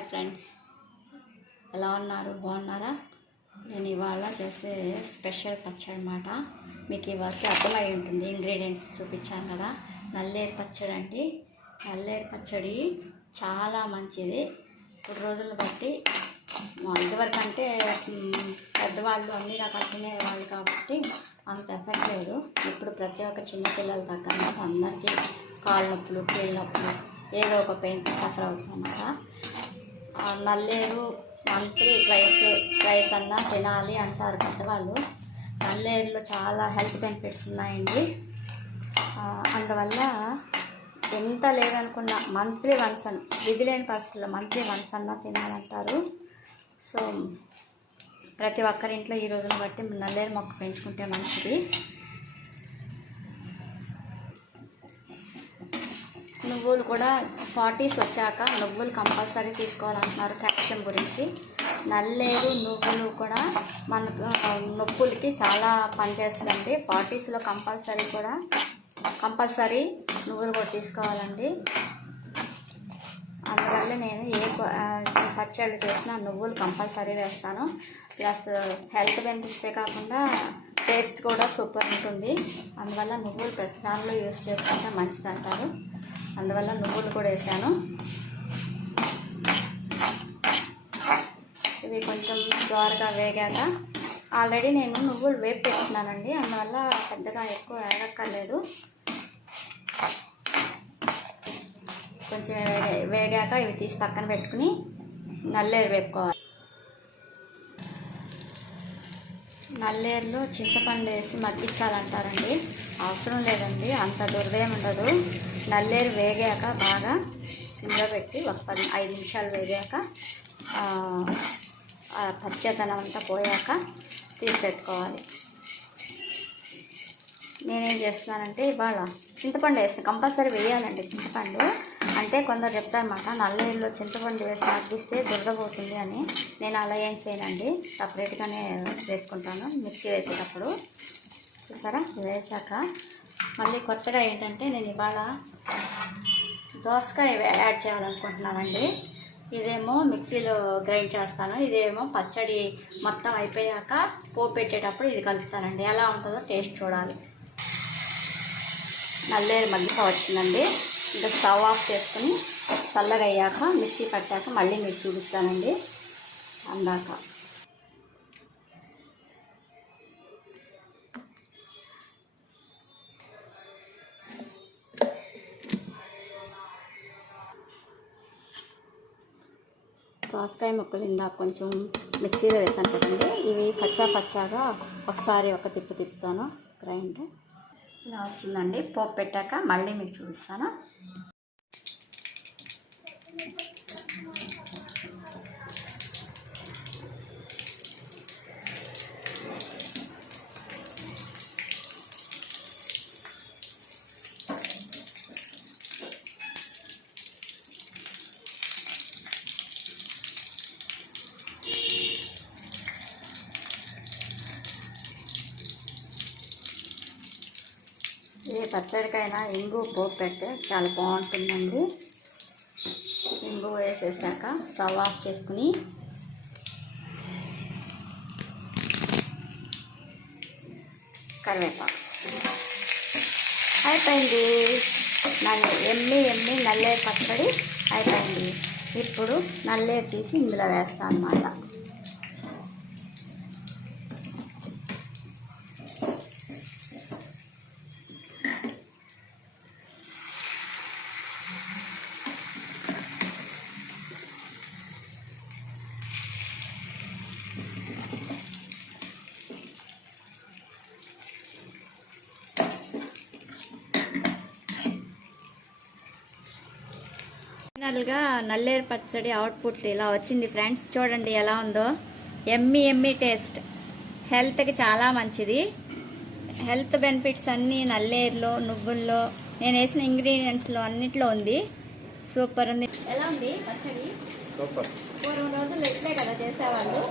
Hi friends, ఎలా ఉన్నారు? బాగున్నారా? నేను ఇవాళ చేసే స్పెషల్ పచ్చడి అన్నమాట. మీకు ఈ వరకు అర్థమై ఉంటుంది. ఇంగ్రీడియంట్స్ చూపించాను కదా. నల్లేరు పచ్చడి అండి. నల్లేరు పచ్చడి చాలా మంచిది. ఇప్పుడు రోజులను బట్టి ఇదివరకు అంటే పెద్దవాళ్ళు అన్ని రకాలు తినేవాళ్ళు కాబట్టి అంత ఎఫెక్ట్ లేదు. ఇప్పుడు ప్రతి ఒక్క చిన్నపిల్లల దగ్గర నుంచి అందరికీ కాళ్ళ నొప్పులు, కీళ్ళ నొప్పులు, ఏదో ఒక పెయిన్తో సఫర్ అవుతుందన్నమాట. నల్లేరు మంత్లీ ట్వైస్ అన్నా తినాలి అంటారు పెద్దవాళ్ళు. నల్లేరులో చాలా హెల్త్ బెనిఫిట్స్ ఉన్నాయండి. అందువల్ల ఎంత లేదనుకున్నా మంత్లీ వన్స్ విధి లేని పరిస్థితుల్లో మంత్లీ వన్స్ అన్నా తినాలంటారు. సో ప్రతి ఒక్కరింట్లో ఈ రోజును బట్టి నల్లేరు మొక్క పెంచుకుంటే మంచిది. నువ్వులు కూడా 40s వచ్చాక నువ్వులు కంపల్సరీ తీసుకోవాలంటున్నారు కాల్షియం గురించి. నల్లేరు నువ్వులు కూడా మన నొప్పులకి చాలా పనిచేస్తుందండి. 40sలో కంపల్సరీ నువ్వులు కూడా తీసుకోవాలండి. అందువల్ల నేను ఏ పచ్చళ్ళు చేసినా నువ్వులు కంపల్సరీ వేస్తాను. ప్లస్ హెల్త్ బెనిఫిట్సే కాకుండా టేస్ట్ కూడా సూపర్ ఉంటుంది. అందువల్ల నువ్వులు ప్రతి దానిలో యూజ్ చేసుకుంటే మంచిది అంటారు. అందువల్ల నువ్వులు కూడా వేసాను. ఇవి కొంచెం త్వరగా వేగాక ఆల్రెడీ నేను నువ్వులు వేపి పెట్టుకున్నానండి. అందువల్ల పెద్దగా ఎక్కువ వేగక్కర్లేదు. కొంచెం వేగాక ఇవి తీసి పక్కన పెట్టుకుని నల్లేరు వేపుకోవాలి. నల్లేరులో చింతపండు వేసి మగ్గించాలంటారండి. అవసరం లేదండి, అంత దురదేం ఉండదు. నల్లేరు వేగాక బాగా సిమ్లో పెట్టి ఒక 5 నిమిషాలు వేగాక పచ్చదనం అంతా పోయాక తీసి పెట్టుకోవాలి. నేనేం చేస్తున్నానంటే ఇవాళ చింతపండు వేస్తాను. కంపల్సరీ వేయాలండి చింతపండు. అంటే కొందరు చెప్తారన్నమాట, నల్లేరులో చింతపండు వేసి మగ్గిస్తే దురదపోతుంది అని. నేను అలా ఏం చేయనండి, సపరేట్గానే వేసుకుంటాను మిక్సీ వేసేటప్పుడు. చూసారా, వేసాక మళ్ళీ కొత్తగా ఏంటంటే నేను ఇవాళ దోసకాయ యాడ్ చేయాలనుకుంటున్నానండి. ఇదేమో మిక్సీలో గ్రైండ్ చేస్తాను, ఇదేమో పచ్చడి మొత్తం అయిపోయాక పోపు పెట్టేటప్పుడు ఇది కలుపుతానండి. ఎలా ఉంటుందో టేస్ట్ చూడాలి. నల్లేరు మగ్గిపోయి వచ్చిందండి. ఇంకా స్టవ్ ఆఫ్ చేసుకుని చల్లగా అయ్యాక మిక్సీ పట్టాక మళ్ళీ మీకు చూపిస్తానండి. అందాక దోసకాయ ముక్కలు ఇందాక కొంచెం మిక్సీలో వేసాను కదండి. ఇవి పచ్చాగా ఒకసారి ఒక తిప్పుతాను. గ్రైండ్ ఇలా వచ్చిందండి. పోపు పెట్టాక మళ్ళీ మీకు చూపిస్తాను. ఏ పచ్చడికైనా ఇంగు పోపు పెడితే చాలా బాగుంటుందండి. ఇంగు వేసేసాక స్టవ్ ఆఫ్ చేసుకుని కరివేపాకు అయిపోయింది. ఎమ్మి నల్లేరు పచ్చడి అయిపోయింది. ఇప్పుడు నల్లేరు తీసి ఇందులో వేస్తాను అన్నమాట. ఫైనల్గా నల్లేరు పచ్చడి అవుట్పుట్ ఇలా వచ్చింది ఫ్రెండ్స్. చూడండి ఎలా ఉందో. ఎమ్మి టేస్ట్, హెల్త్కి చాలా మంచిది. హెల్త్ బెనిఫిట్స్ అన్నీ నల్లేరులో, నువ్వుల్లో, నేను వేసిన ఇంగ్రీడియంట్స్లో అన్నిట్లో ఉంది. సూపర్ ఉంది. ఎలా ఉంది పచ్చడి? సూపర్. 3 రోజులు ఎట్లే కదా చేసేవాళ్ళు.